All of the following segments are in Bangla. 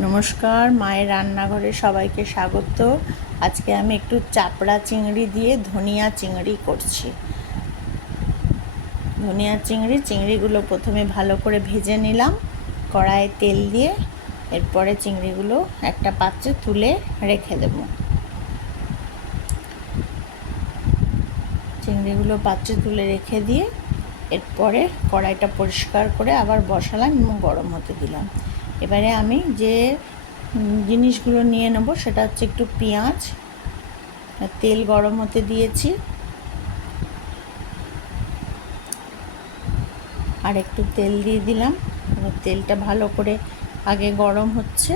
নমস্কার, মায়ের রান্নাঘরে সবাইকে স্বাগত। আজকে আমি একটু চাপড়া চিংড়ি দিয়ে ধনিয়া চিংড়ি করছি। ধনিয়া চিংড়িগুলো প্রথমে ভালো করে ভেজে নিলাম কড়াইয়ে তেল দিয়ে। এরপরে চিংড়িগুলো একটা পাত্রে তুলে রেখে দেব। চিংড়িগুলো পাত্রে তুলে রেখে দিয়ে এরপরে কড়াইটা পরিষ্কার করে আবার বসালাম এবং গরম হতে দিলাম। এবারে আমি যে জিনিসগুলো নিয়ে নেব সেটা হচ্ছে একটু পেঁয়াজ, তেল গরম হতে দিয়েছি, আর একটু তেল দিয়ে দিলাম। তেলটা ভালো করে আগে গরম হচ্ছে।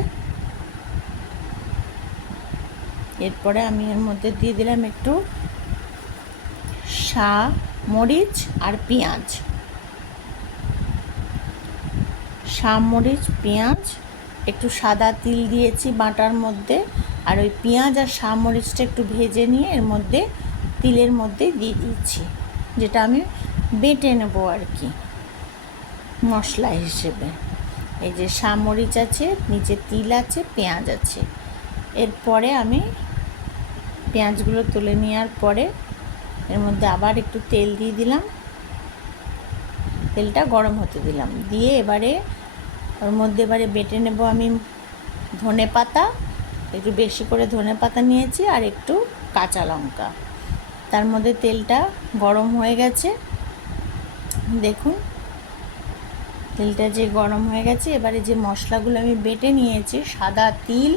এরপরে আমি এর মধ্যে দিয়ে দিলাম একটু মরিচ আর পেঁয়াজ। মরিচ, পেঁয়াজ, একটু সাদা তিল দিয়েছি বাটার মধ্যে। আর ওই পেঁয়াজ আর মরিচটা একটু ভেজে নিয়ে এর মধ্যে তিলের মধ্যে দিয়ে দিয়েছি, যেটা আমি বেটে নেবো আর কি মশলা হিসেবে। এই যে মরিচ আছে, নিচে তিল আছে, পেঁয়াজ আছে। এরপরে আমি পেঁয়াজগুলো তুলে নেওয়ার পরে এর মধ্যে আবার একটু তেল দিয়ে দিলাম, তেলটা গরম হতে দিলাম। দিয়ে এবারে ওর মধ্যে বেটে নেব আমি ধনে পাতা, একটু বেশি করে ধনে পাতা নিয়েছি, আর একটু কাঁচা লঙ্কা। তার মধ্যে তেলটা গরম হয়ে গেছে, দেখুন তেলটা যে গরম হয়ে গেছে। এবারে যে মশলাগুলো আমি বেটে নিয়েছি, সাদা তিল,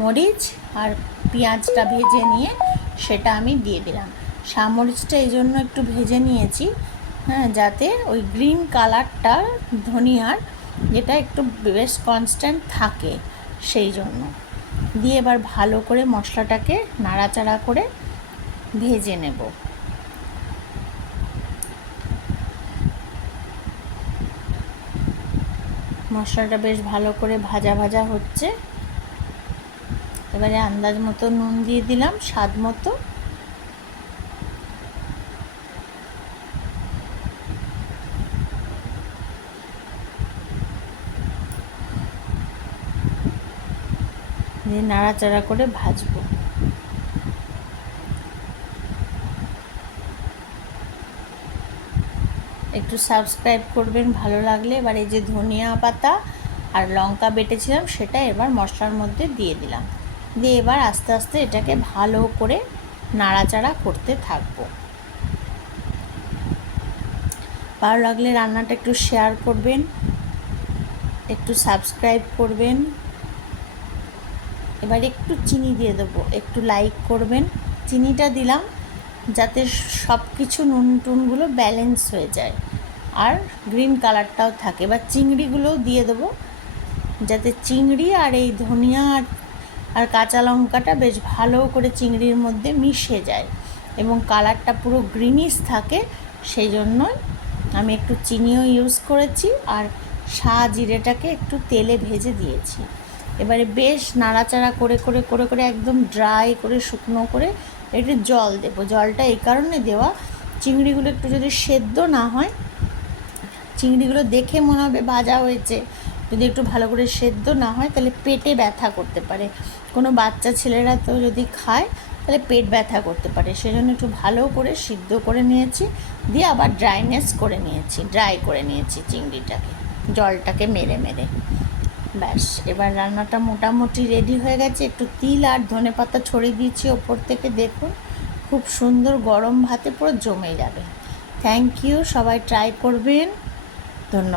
মরিচ আর পেঁয়াজটা ভেজে নিয়ে সেটা আমি দিয়ে দিলাম। মরিচটা এই জন্য একটু ভেজে নিয়েছি, যাতে ওই গ্রিন কালারটা ধনিয়ার যেটা একটু বেশ কনস্ট্যান্ট থাকে, সেই জন্য দিয়ে এবার ভালো করে মশলাটাকে নাড়াচাড়া করে ভেজে নেব। মশলাটা বেশ ভালো করে ভাজা ভাজা হচ্ছে। এবারে আন্দাজ মতো নুন দিয়ে দিলাম, স্বাদ মতো। দিয়ে নাড়াচাড়া করে ভাজবো। একটু সাবস্ক্রাইব করবেন ভালো লাগলে। এবার এই যে ধনিয়া পাতা আর লঙ্কা বেটেছিলাম সেটা এবার মশলার মধ্যে দিয়ে দিলাম। দিয়ে এবার আস্তে আস্তে এটাকে ভালো করে নাড়াচাড়া করতে থাকবো। ভালো লাগলে রান্নাটা একটু শেয়ার করবেন, একটু সাবস্ক্রাইব করবেন। এবার একটু চিনি দিয়ে দেবো, একটু লাইক করবেন। চিনিটা দিলাম যাতে সব কিছু নুন টুনগুলো ব্যালেন্স হয়ে যায় আর গ্রিন কালারটাও থাকে। এবার চিংড়িগুলোও দিয়ে দেবো, যাতে চিংড়ি আর এই ধনিয়া আর কাঁচা লঙ্কাটা বেশ ভালো করে চিংড়ির মধ্যে মিশে যায় এবং কালারটা পুরো গ্রিনিশ থাকে। সেই জন্যই আমি একটু চিনিও ইউজ করেছি, আর জিরেটাকে একটু তেলে ভেজে দিয়েছি। এবারে বেশ নাড়াচাড়া করে করে করে করে একদম ড্রাই করে, শুকনো করে একটু জল দেবো। জলটা এই কারণে দেওয়া, চিংড়িগুলো একটু যদি সেদ্ধ না হয়, চিংড়িগুলো দেখে মনে হবে ভাজা হয়েছে, যদি একটু ভালো করে সেদ্ধ না হয় তাহলে পেটে ব্যথা করতে পারে। কোনো বাচ্চা ছেলেরা তো যদি খায় তাহলে পেট ব্যথা করতে পারে। সেজন্য একটু ভালো করে সিদ্ধ করে নিয়েছি, দিয়ে আবার ড্রাই করে নিয়েছি চিংড়িটাকে, জলটাকে মেরে মেরে। ব্যাস, এবার রান্নাটা মোটামুটি রেডি হয়ে গেছে। একটু তিল আর ধনেপাতা ছড়িয়ে দিয়েছি ওপর থেকে, দেখুন খুব সুন্দর গরম ভাতে পুরো জমে যাবে। থ্যাংক ইউ, সবাই ট্রাই করবেন। ধন্যবাদ।